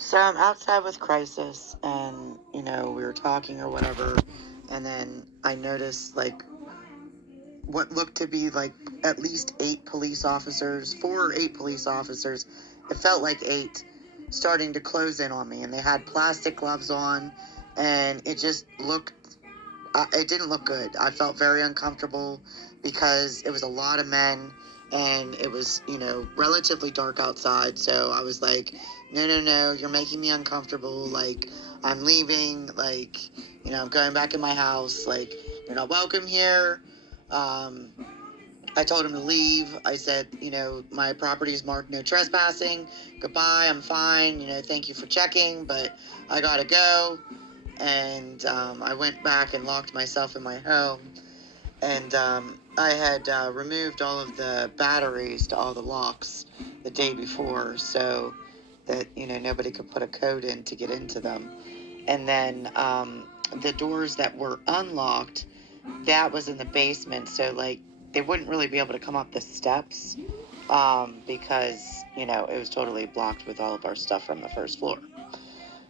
So I'm outside with Crisis, and we were talking or whatever, and then I noticed like what looked to be like at least 8 police officers, 4 or 8 police officers. It felt like 8, starting to close in on me, and they had plastic gloves on, and it just looked. It didn't look good. I felt very uncomfortable because it was a lot of men, and it was, relatively dark outside. So I was like, no, no, no, you're making me uncomfortable. Like, I'm leaving. Like, I'm going back in my house. Like, you're not welcome here. Um, I told him to leave. I said, my property is marked no trespassing. Goodbye. I'm fine. Thank you for checking, but I gotta go. And I went back and locked myself in my home. And I had removed all of the batteries to all the locks the day before so that, nobody could put a code in to get into them. And then the doors that were unlocked, that was in the basement. So, like, they wouldn't really be able to come up the steps because, it was totally blocked with all of our stuff from the first floor.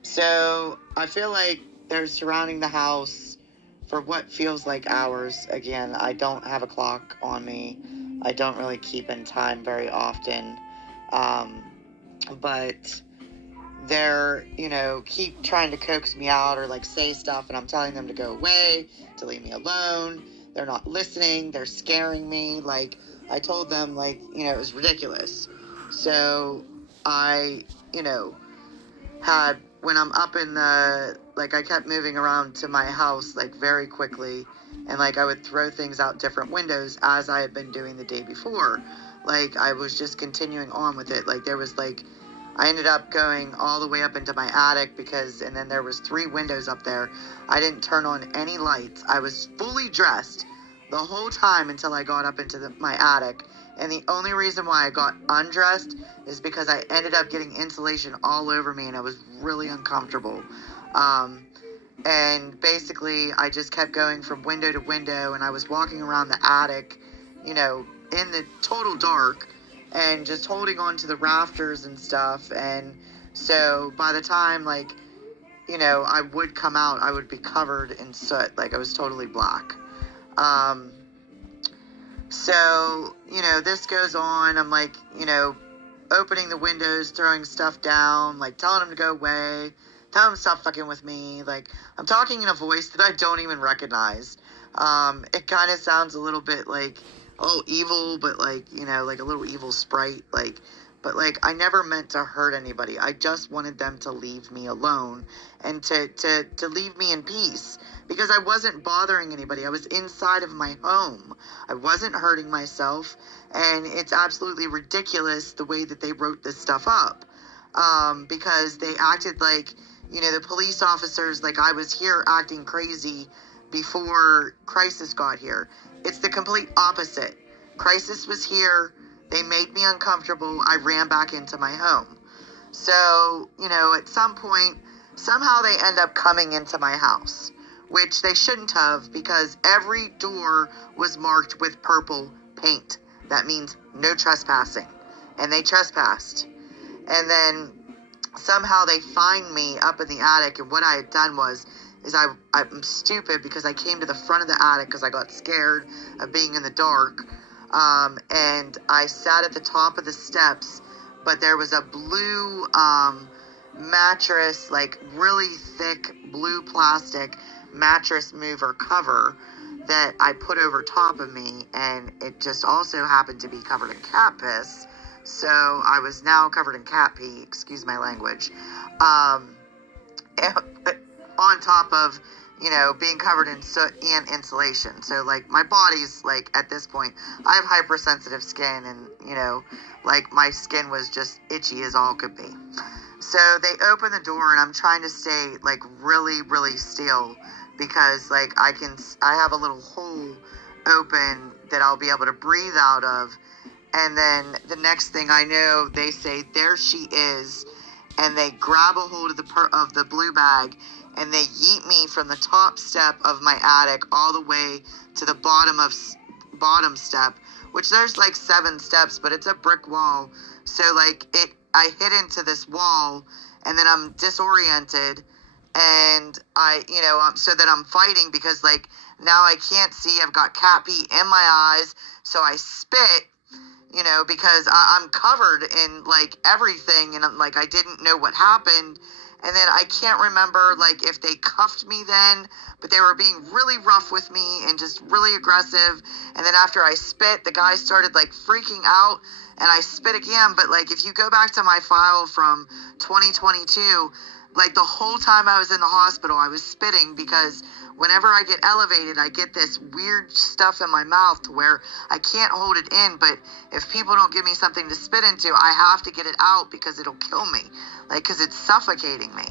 So I feel like they're surrounding the house for what feels like hours. Again, I don't have a clock on me. I don't really keep in time very often. But they're, keep trying to coax me out or like say stuff, and I'm telling them to go away, to leave me alone. They're not listening. They're scaring me. Like, I told them, like, it was ridiculous. So I, had, when I'm up in the, like, I kept moving around to my house, like, very quickly, and, like, I would throw things out different windows as I had been doing the day before. Like, I was just continuing on with it. Like, there was, like, I ended up going all the way up into my attic and then there was 3 windows up there. I didn't turn on any lights. I was fully dressed the whole time until I got up into my attic. And the only reason why I got undressed is because I ended up getting insulation all over me and I was really uncomfortable. And basically I just kept going from window to window, and I was walking around the attic, in the total dark, and just holding on to the rafters and stuff. And so by the time, like, I would come out, I would be covered in soot. Like, I was totally black. So, this goes on. I'm like, opening the windows, throwing stuff down, like telling them to go away, telling them to stop fucking with me. Like, I'm talking in a voice that I don't even recognize. It kind of sounds a little bit like, oh, evil, but like, like a little evil sprite. But I never meant to hurt anybody. I just wanted them to leave me alone and to leave me in peace, because I wasn't bothering anybody. I was inside of my home. I wasn't hurting myself, and it's absolutely ridiculous the way that they wrote this stuff up, because they acted like, the police officers, like I was here acting crazy before Crisis got here. It's the complete opposite. Crisis was here. They made me uncomfortable. I ran back into my home. So, at some point, somehow they end up coming into my house, which they shouldn't have, because every door was marked with purple paint. That means no trespassing. And they trespassed. And then somehow they find me up in the attic, and what I had done is I'm stupid, because I came to the front of the attic because I got scared of being in the dark. And I sat at the top of the steps, but there was a blue mattress, like really thick blue plastic mattress mover cover that I put over top of me, and it just also happened to be covered in cat piss. So I was now covered in cat pee, excuse my language, on top of, being covered in soot and insulation. So, like, my body's, like, at this point, I have hypersensitive skin, and, like, my skin was just itchy as all could be. So they open the door, and I'm trying to stay, like, really, really still, because, like, I have a little hole open that I'll be able to breathe out of. And then the next thing I know, they say, "There she is," and they grab a hold of the blue bag, and they yeet me from the top step of my attic all the way to the bottom step, which there's like 7 steps, but it's a brick wall. So like I hit into this wall, and then I'm disoriented, and so that I'm fighting because like now I can't see. I've got cat pee in my eyes, so I spit, because I'm covered in like everything, and I'm like I didn't know what happened. And then I can't remember like if they cuffed me then, but they were being really rough with me and just really aggressive. And then after I spit, the guy started like freaking out, and I spit again. But like if you go back to my file from 2022, like the whole time I was in the hospital, I was spitting because whenever I get elevated, I get this weird stuff in my mouth to where I can't hold it in. But if people don't give me something to spit into, I have to get it out because it'll kill me, like, because it's suffocating me.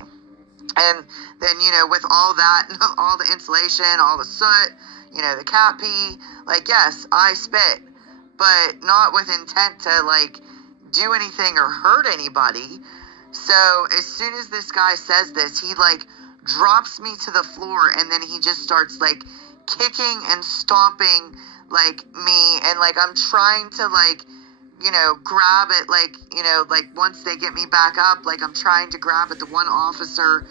And then, with all that, all the insulation, all the soot, the cat pee, like, yes, I spit, but not with intent to, like, do anything or hurt anybody. So as soon as this guy says this, he, like, drops me to the floor, and then he just starts, like, kicking and stomping, like, me, and, like, I'm trying to, like, grab it, like, like, once they get me back up, like, I'm trying to grab at the one officer,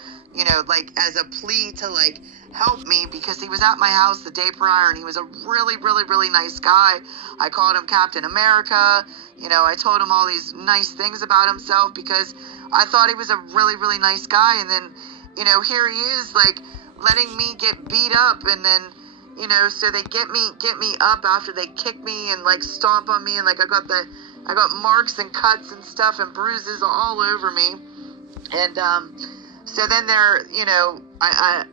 like, as a plea to, like, help me, because he was at my house the day prior, and he was a really, really, really nice guy. I called him Captain America, I told him all these nice things about himself, because I thought he was a really, really nice guy, and then, here he is, like, letting me get beat up, and then, so they get me up after they kick me and, like, stomp on me, and, like, I got marks and cuts and stuff and bruises all over me, and, so then they're, I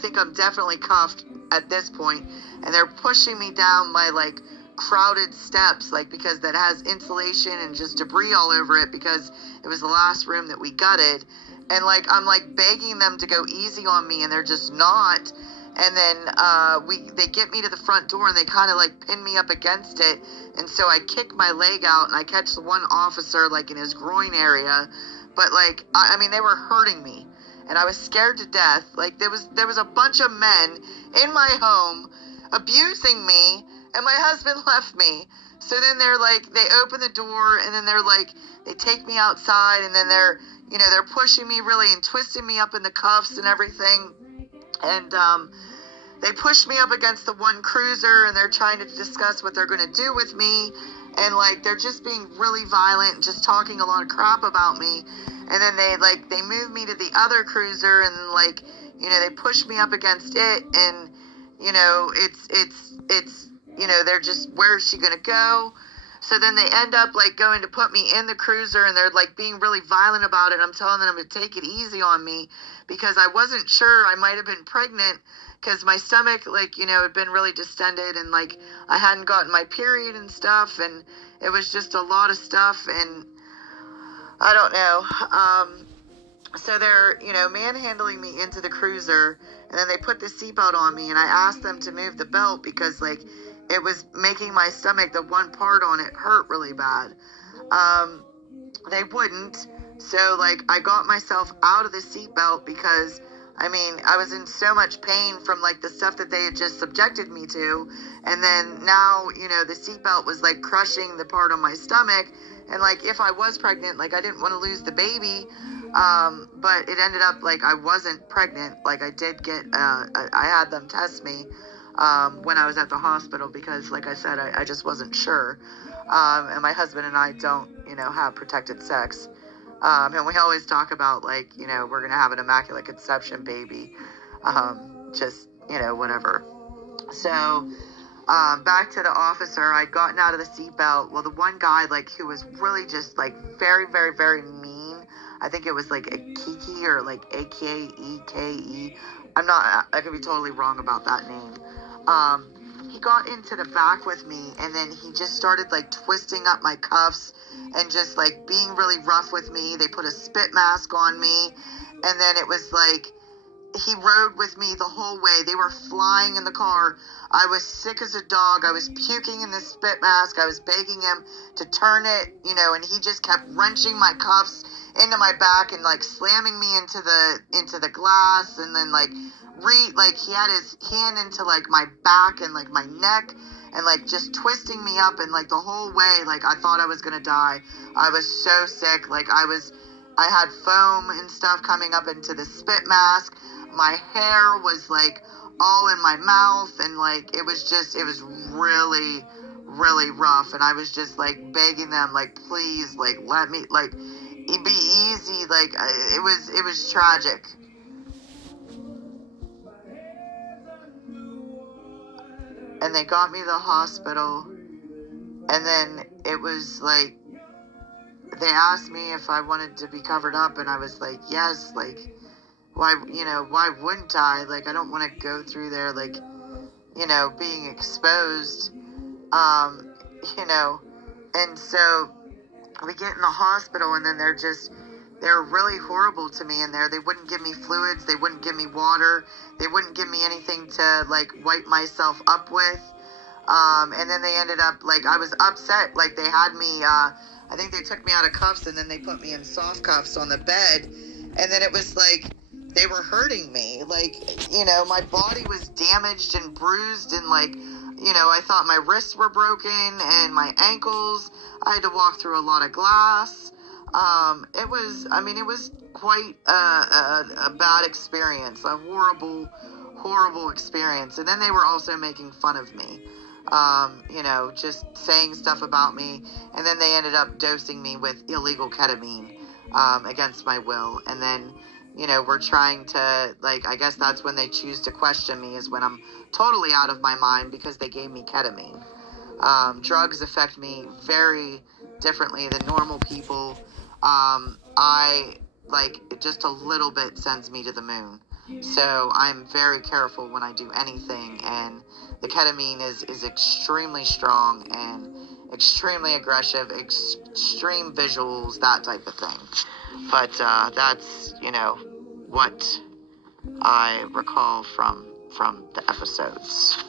think I'm definitely cuffed at this point, and they're pushing me down my, like, crowded steps, like, because that has insulation and just debris all over it, because it was the last room that we gutted, and, like, I'm, like, begging them to go easy on me, and they're just not. And then they get me to the front door, and they kind of, like, pin me up against it, and so I kick my leg out, and I catch the one officer, like, in his groin area. But, like, I mean, they were hurting me, and I was scared to death. Like, there was a bunch of men in my home abusing me, and my husband left me. So then they're, like, they open the door, and then they're, like, they take me outside, and then they're pushing me really and twisting me up in the cuffs and everything. And they push me up against the one cruiser, and they're trying to discuss what they're going to do with me. And, like, they're just being really violent and just talking a lot of crap about me. And then they move me to the other cruiser, and, like, they push me up against it, and, it's they're just, where is she going to go? So then they end up, like, going to put me in the cruiser, and they're, like, being really violent about it. I'm telling them to take it easy on me, because I wasn't sure. I might have been pregnant, because my stomach, like, had been really distended, and, like, I hadn't gotten my period and stuff, and it was just a lot of stuff, and I don't know. So they're, manhandling me into the cruiser, and then they put the seatbelt on me, and I asked them to move the belt because, like, it was making my stomach, the one part on it, hurt really bad. They wouldn't, so, like, I got myself out of the seatbelt because, I mean, I was in so much pain from, like, the stuff that they had just subjected me to, and then now, the seatbelt was, like, crushing the part on my stomach, and, like, if I was pregnant, like, I didn't want to lose the baby, but it ended up, like, I wasn't pregnant. Like, I did get, I had them test me, when I was at the hospital, because, like I said, I just wasn't sure, and my husband and I don't, have protected sex, and we always talk about, like, we're gonna have an immaculate conception baby, just, whatever. So, back to the officer, I'd gotten out of the seatbelt. Well, the one guy, like, who was really just, like, very, very, very mean, I think it was, like, a Kiki, or, like, A-K-E-K-E, I could be totally wrong about that name. He got into the back with me, and then he just started, like, twisting up my cuffs, and just, like, being really rough with me. They put a spit mask on me, and then it was, like, he rode with me the whole way. They were flying in the car. I was sick as a dog. I was puking in this spit mask. I was begging him to turn it, and he just kept wrenching my cuffs into my back, and, like, slamming me into the glass, and then, like, he had his hand into, like, my back and, like, my neck, and like just twisting me up, and like the whole way, like I thought I was gonna die. I was so sick. Like I had foam and stuff coming up into the spit mask. My hair was like all in my mouth, and like it was really, really rough. And I was just like begging them, like, please, like, let me, like, it'd be easy. Like, it was tragic. And they got me to the hospital, and then it was like, they asked me if I wanted to be covered up, and I was like, yes, like, why wouldn't I? Like, I don't want to go through there, like, being exposed, um, you know, and so we get in the hospital, and then they're really horrible to me in there. They wouldn't give me fluids, they wouldn't give me water, they wouldn't give me anything to, like, wipe myself up with, and then they ended up, like, I was upset, like, they had me, I think they took me out of cuffs, and then they put me in soft cuffs on the bed, and then it was like, they were hurting me, like, my body was damaged and bruised, and, like, I thought my wrists were broken, and my ankles, I had to walk through a lot of glass. It was quite a bad experience, a horrible, horrible experience, and then they were also making fun of me, just saying stuff about me, and then they ended up dosing me with illegal ketamine, against my will, and then, we're trying to, like, I guess that's when they choose to question me, is when I'm totally out of my mind because they gave me ketamine. Drugs affect me very differently than normal people. Just a little bit sends me to the moon. So I'm very careful when I do anything, and the ketamine is extremely strong and extremely aggressive, extreme visuals, that type of thing. But that's, what I recall from the episodes.